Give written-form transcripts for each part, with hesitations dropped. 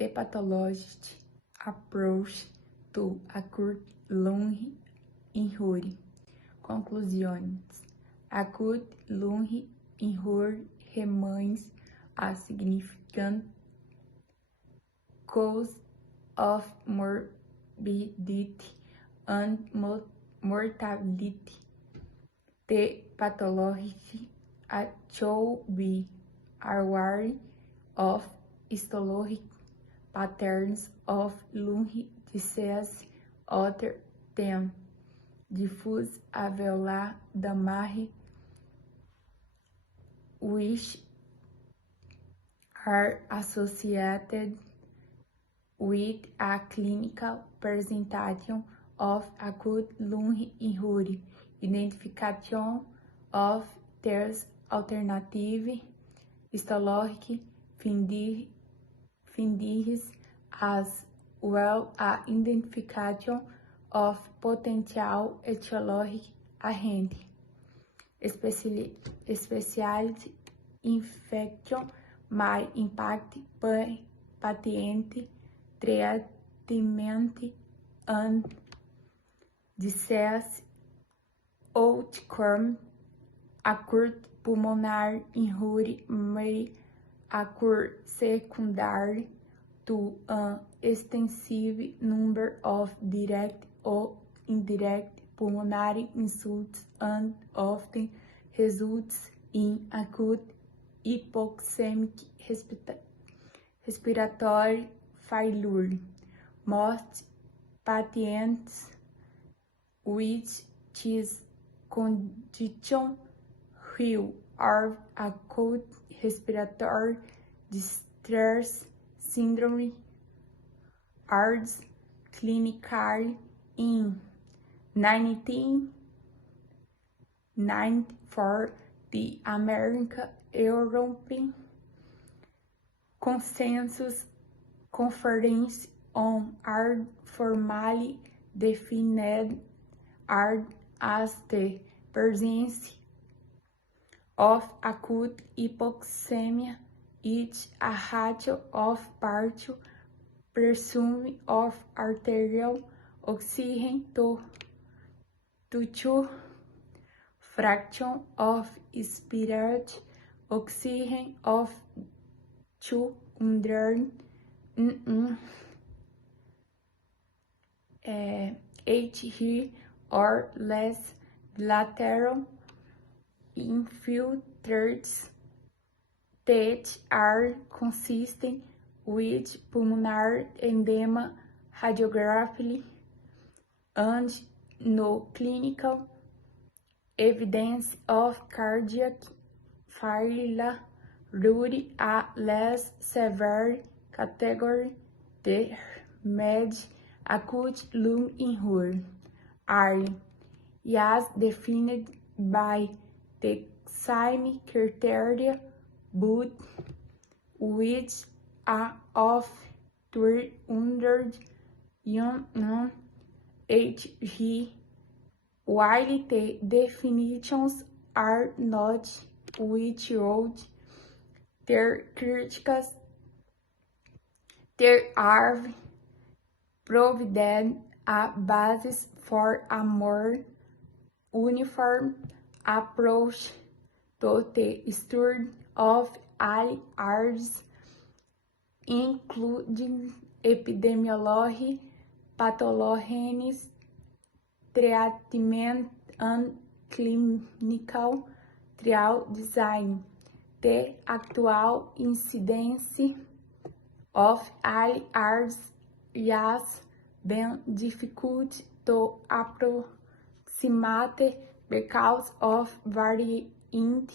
the pathologist approach to acute lung injury. Conclusions. Acute lung injury remains a significant cause of morbidity and mortality. The pathologist should be aware of histologic patterns of lung disease other than diffuse alveolar damage, which are associated with a clinical presentation of acute lung injury. Identification of these alternative histologic findings, as well as identification of potential etiologic agents. Specialized infection may impact patient treatment and disease outcome. Acute pulmonary injury may occur secondary to an extensive number of direct or indirect pulmonary insults and often results in acute hypoxemic respiratory failure. Most patients with this condition will have acute respiratory distress syndrome as clinical in 1994. The American European Consensus Conference on Heart formally defined heart as the presence of acute hypoxemia is a ratio of partial pressure of arterial oxygen to 2 fraction of inspired oxygen of 200 Hg or less. Lateral infiltrates that are consistent with pulmonary edema radiography and no clinical evidence of cardiac failure. A less severe category, the acute lung injury, are as defined by the same criteria, but which are of 300 Hg, while the definitions are not without their critics. There are provided a basis for a more uniform approach to the study of ARDS, including epidemiology, pathogenes, treatment, and clinical trial design. The actual incidence of ARDS has been difficult to approximate because of varying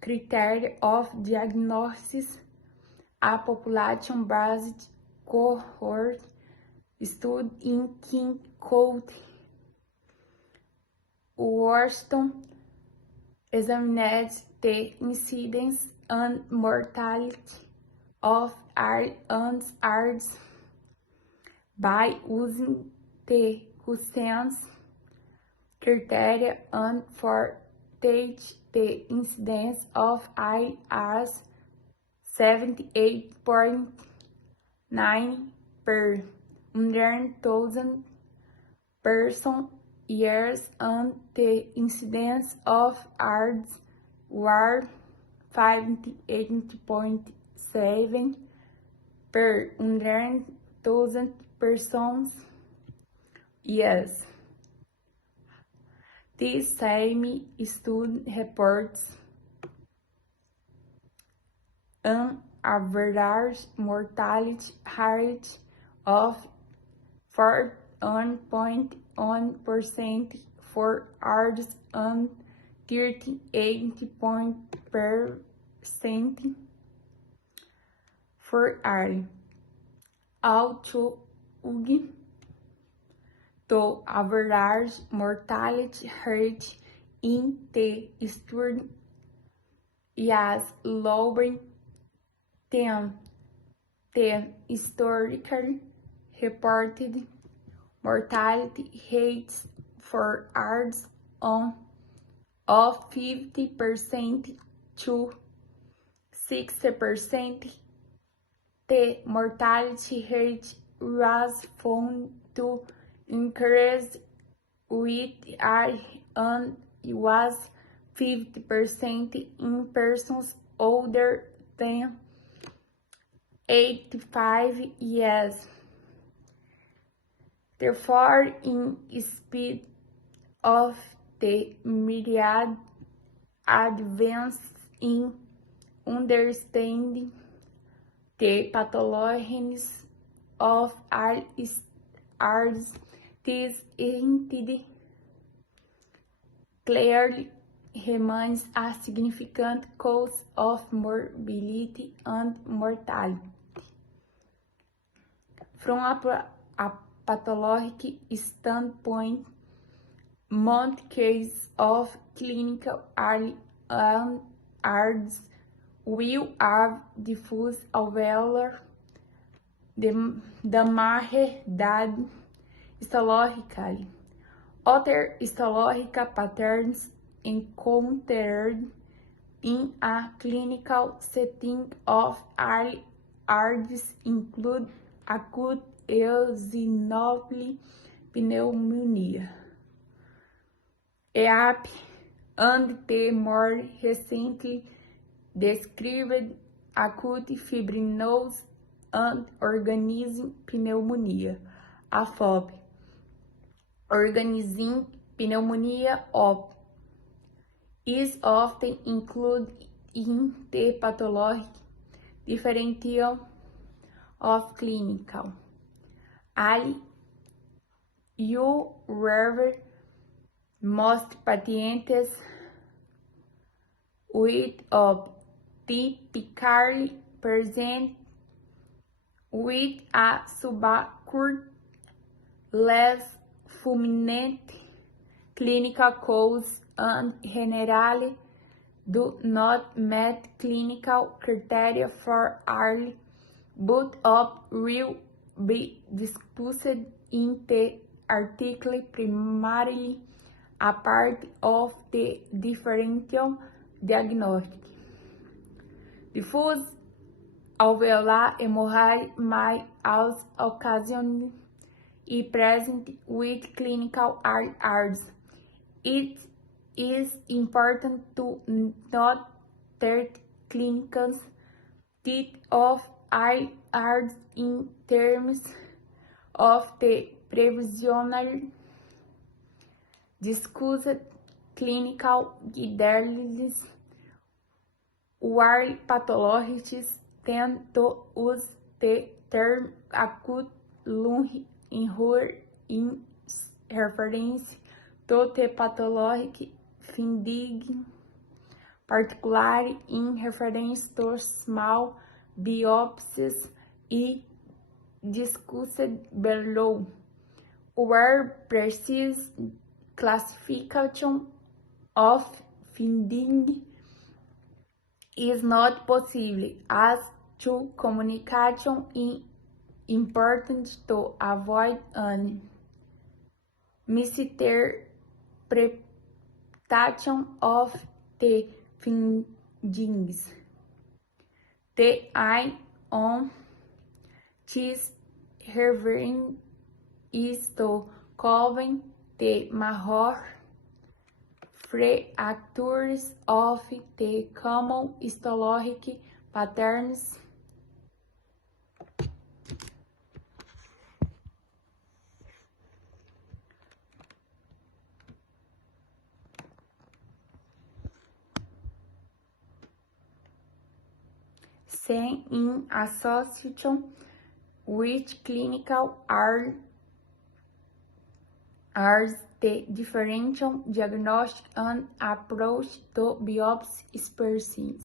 criteria of diagnosis. A population-based cohort study in King County, Washington, examined the incidence and mortality of ARDS by using the Cousins criteria, and for the incidence of ARDS 78.9% 9 per 100,000 person years, and the incidence of AIDS were 58.7 per 100,000 persons years. This same study reports an average mortality rate of 4.1% for AIDS and 38% for AIDS. Although the average mortality rate in the study is lower than the historically reported mortality rates for AIDS of 50% to 60%. The mortality rate was found to increase with age and was 50% in persons older than 85 years. Therefore, in spite of the myriad advances in understanding the pathologies of AIDS, this entity clearly remains a significant cause of morbidity and mortality. From a pathologic standpoint, most cases of clinical AIDS will have diffuse alveolar damage histologically. Other histological patterns encountered in a clinical setting of AIDS include acute eosinophilic pneumonia, EAP, and the more recently described acute fibrinosis and organism pneumonia, AFOP. Organism pneumonia OP is often included in the pathologic differential of clinical. However, most patients with OP typically present with a subacute, less fulminant clinical cause and generally do not meet clinical criteria for early, but OP will be discussed in the article primarily a part of the differential diagnostic. Diffuse alveolar hemorrhage may also occasionally be present with clinical AIDS. It is important to note that clinicians think of AIDS in terms of the previously discussed clinical guidelines, while pathologists tend to use the term acute lung injury in reference to the pathologic finding, particularly in reference to small biopsies e discussed below, where precise classification of finding is not possible, as to communication is important to avoid an misinterpretation of the findings. The aim on This reference is to cover the major features of the common histologic patterns. Seen in association with clinical are the differential diagnostic and approach to biopsy expertise.